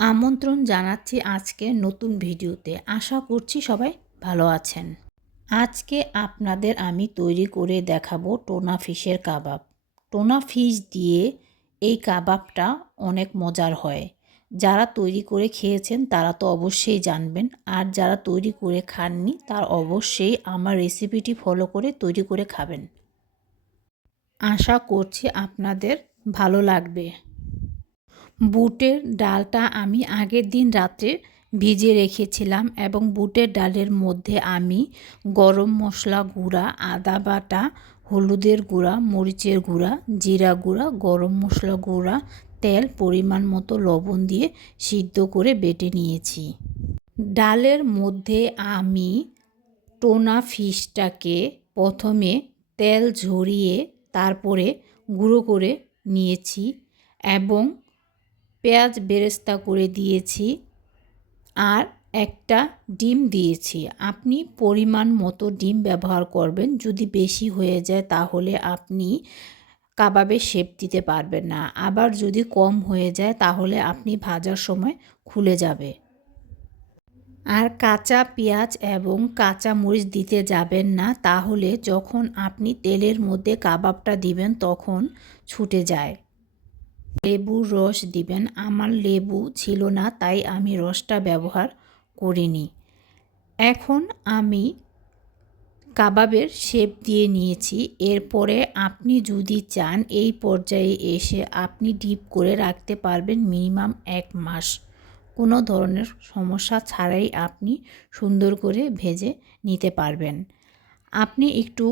আমন্ত্রণ জানাচ্ছি আজকে নতুন ভিডিওতে। আশা করছি সবাই ভালো আছেন। আজকে আপনাদের আমি তৈরি করে দেখাবো টোনা ফিশের কাবাব। টোনা ফিশ দিয়ে এই কাবাবটা অনেক মজার হয়। যারা তৈরি করে খেয়েছেন তারা তো অবশ্যই জানবেন, আর যারা তৈরি করে খাননি তার অবশ্যই আমার রেসিপিটি ফলো করে তৈরি করে খাবেন। আশা করছি আপনাদের ভালো লাগবে। বুটের ডালটা আমি আগের দিন রাত্রে ভিজিয়ে রেখেছিলাম এবং বুটের ডালের মধ্যে আমি গরম মশলা গুঁড়া, আদা বাটা, হলুদের গুঁড়া, মরিচের গুঁড়া, জিরা গুঁড়া, গরম মশলা গুঁড়া, তেল, পরিমাণ মতো লবণ দিয়ে সিদ্ধ করে বেটে নিয়েছি। ডালের মধ্যে আমি টোনা ফিশটাকে প্রথমে তেল ঝরিয়ে তারপরে গুঁড়ো করে নিয়েছি এবং পেঁয়াজ বেরেস্তা করে দিয়েছি আর একটা ডিম দিয়েছি। আপনি পরিমাণ মতো ডিম ব্যবহার করবেন। যদি বেশি হয়ে যায় তাহলে আপনি কাবাবের শেপ দিতে পারবেন না, আবার যদি কম হয়ে যায় তাহলে আপনি ভাজার সময় খুলে যাবে। আর কাঁচা পেঁয়াজ এবং কাঁচা মরিচ দিতে যাবেন না, তাহলে যখন আপনি তেলের মধ্যে কাবাবটা দিবেন তখন ছুটে যায়। লেবুর রস দিবেন। আমার লেবু ছিল না তাই আমি রসটা ব্যবহার করিনি। এখন আমি কাবাবের শেপ দিয়ে নিয়েছি। এরপরে আপনি যদি চান এই পর্যায়ে এসে আপনি ডিপ করে রাখতে পারবেন মিনিমাম 1 মাস। কোনো ধরনের সমস্যা ছাড়াই আপনি সুন্দর করে ভেজে নিতে পারবেন। আপনি একটু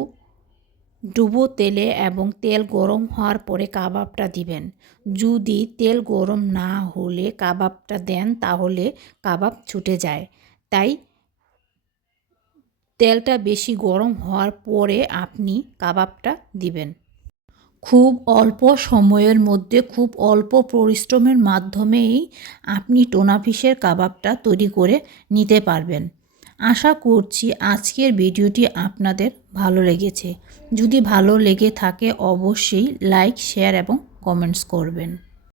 ডুবো তেলে এবং তেল গরম হওয়ার পরে কাবাবটা দিবেন। যদি তেল গরম না হলে কাবাবটা দেন তাহলে কাবাব ছুটে যায়। তাই তেলটা বেশি গরম হওয়ার পরে আপনি কাবাবটা দিবেন। খুব অল্প সময়ের মধ্যে খুব অল্প পরিশ্রমের মাধ্যমেই আপনি টোনা ফিশের কাবাবটা তৈরি করে নিতে পারবেন। আশা করছি আজকের ভিডিওটি আপনাদের ভালো লেগেছে। যদি ভালো লেগে থাকে অবশ্যই লাইক, শেয়ার এবং কমেন্টস করবেন।